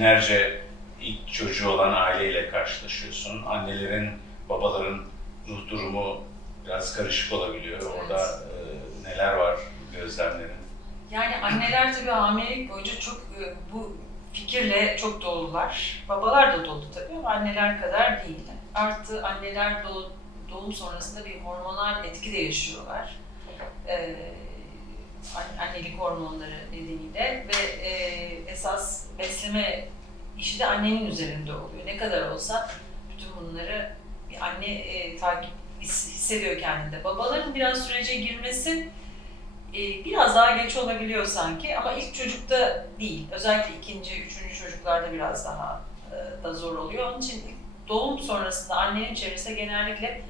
binlerce ilk çocuğu olan aileyle karşılaşıyorsun. Annelerin, babaların ruh durumu biraz karışık olabiliyor. Orada e, neler var gözlemlerin? Yani anneler tabii hamilelik boyunca çok e, bu fikirle çok dolular. Babalar da dolu tabii ama anneler kadar değil. Artı anneler doğ- doğum sonrasında bir hormonal etki de yaşıyorlar. Ee, annelik hormonları nedeniyle ve e, esas besleme işi de annenin üzerinde oluyor. Ne kadar olsa bütün bunları bir anne e, takip his- hissediyor kendinde. Babaların biraz sürece girmesi e, biraz daha geç olabiliyor sanki ama ilk çocukta değil. Özellikle ikinci, üçüncü çocuklarda biraz daha e, da zor oluyor. Onun için ilk doğum sonrasında annenin çevresinde genellikle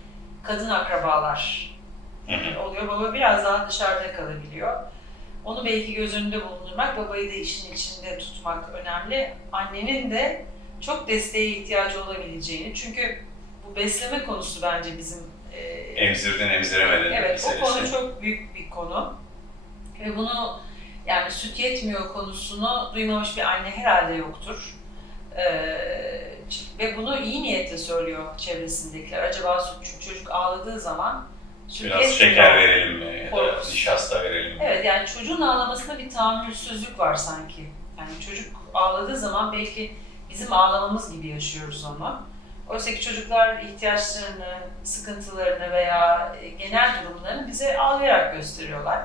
kadın akrabalar oluyor. Baba biraz daha dışarıda kalabiliyor. Onu belki göz önünde bulundurmak, babayı da işin içinde tutmak önemli. Annenin de çok desteğe ihtiyacı olabileceğini. Çünkü bu besleme konusu bence bizim e, Emzirdin, emziremedin Evet, o konu çok büyük bir konu. Ve bunu yani süt yetmiyor konusunu duymamış bir anne herhalde yoktur. Ee, ve bunu iyi niyetle söylüyor çevresindekiler. Acaba süt, çünkü çocuk ağladığı zaman Biraz şeker verelim mi ya da Korkusu. nişasta verelim mi? Evet yani çocuğun ağlamasında bir tahammülsüzlük var sanki. Yani çocuk ağladığı zaman belki bizim ağlamamız gibi yaşıyoruz onu. Oysa ki çocuklar ihtiyaçlarını, sıkıntılarını veya e, genel durumlarını bize ağlayarak gösteriyorlar.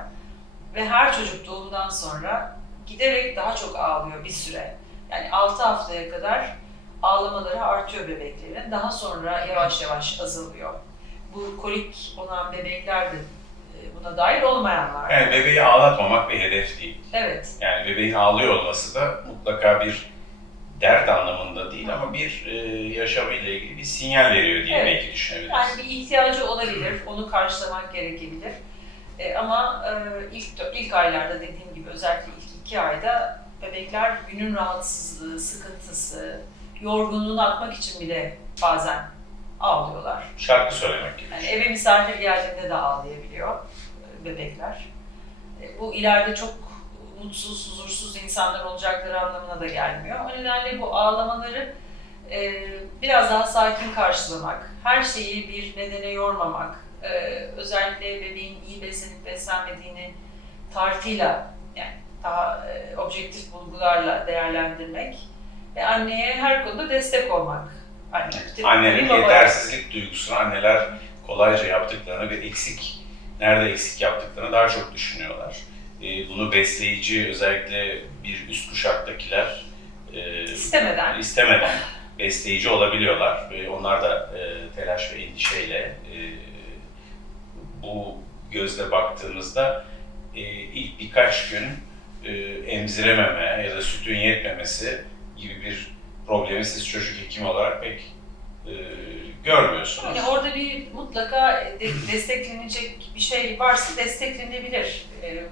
Ve her çocuk doğumdan sonra giderek daha çok ağlıyor bir süre. Yani 6 haftaya kadar ağlamaları artıyor bebeklerin. Daha sonra yavaş yavaş azalıyor. Bu kolik olan bebekler de e, buna dahil olmayanlar. Yani bebeği ağlatmamak bir hedef değil. Evet. Yani bebeğin ağlıyor olması da mutlaka bir dert anlamında değil ama bir e, yaşamıyla ilgili bir sinyal veriyor diye Evet. belki düşünebiliriz. Yani bir ihtiyacı olabilir, onu karşılamak gerekebilir. E, ama e, ilk ilk aylarda dediğim gibi özellikle ilk iki ayda bebekler günün rahatsızlığı, sıkıntısı, yorgunluğunu atmak için bile bazen ağlıyorlar. Şarkı söylemek gibi. Yani eve misafir geldiğinde de ağlayabiliyor bebekler. E, Bu ileride çok mutsuz, huzursuz insanlar olacakları anlamına da gelmiyor. O nedenle bu ağlamaları e, biraz daha sakin karşılamak, her şeyi bir nedene yormamak, e, özellikle bebeğin iyi beslenip beslenmediğini tartıyla yani daha objektif bulgularla değerlendirmek ve anneye her konuda destek olmak. Anne, Annenin baba- yetersizlik duygusunu anneler kolayca yaptıklarını ve eksik, nerede eksik yaptıklarını daha çok düşünüyorlar. E, bunu besleyici özellikle bir üst kuşaktakiler e, istemeden istemeden besleyici olabiliyorlar ve onlar da e, telaş ve endişeyle e, bu gözle baktığımızda e, ilk birkaç gün e, emzirememe ya da sütün yetmemesi gibi bir problemi siz çocuk hekimi olarak pek e, görmüyorsunuz. Yani orada bir mutlaka de- desteklenecek bir şey varsa desteklenebilir. Ee,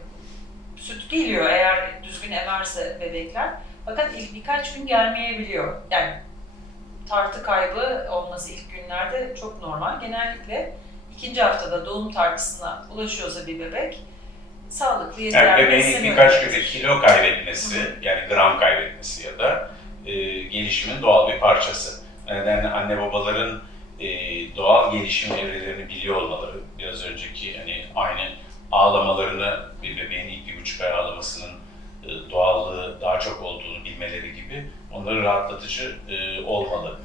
süt geliyor eğer düzgün emerse bebekler. Fakat ilk birkaç gün gelmeyebiliyor. Yani tartı kaybı olması ilk günlerde çok normal. Genellikle ikinci haftada doğum tartısına ulaşıyorsa bir bebek sağlıklı Yani yediler bebeğin birkaç günde kilo kaybetmesi, yani gram kaybetmesi ya e, gelişimin doğal bir parçası. O nedenle anne babaların e, doğal gelişim evrelerini biliyor olmaları, biraz önceki hani aynı ağlamalarını, bir bebeğin ilk bir buçuk ay ağlamasının e, doğallığı daha çok olduğunu bilmeleri gibi onları rahatlatıcı e, olmalı.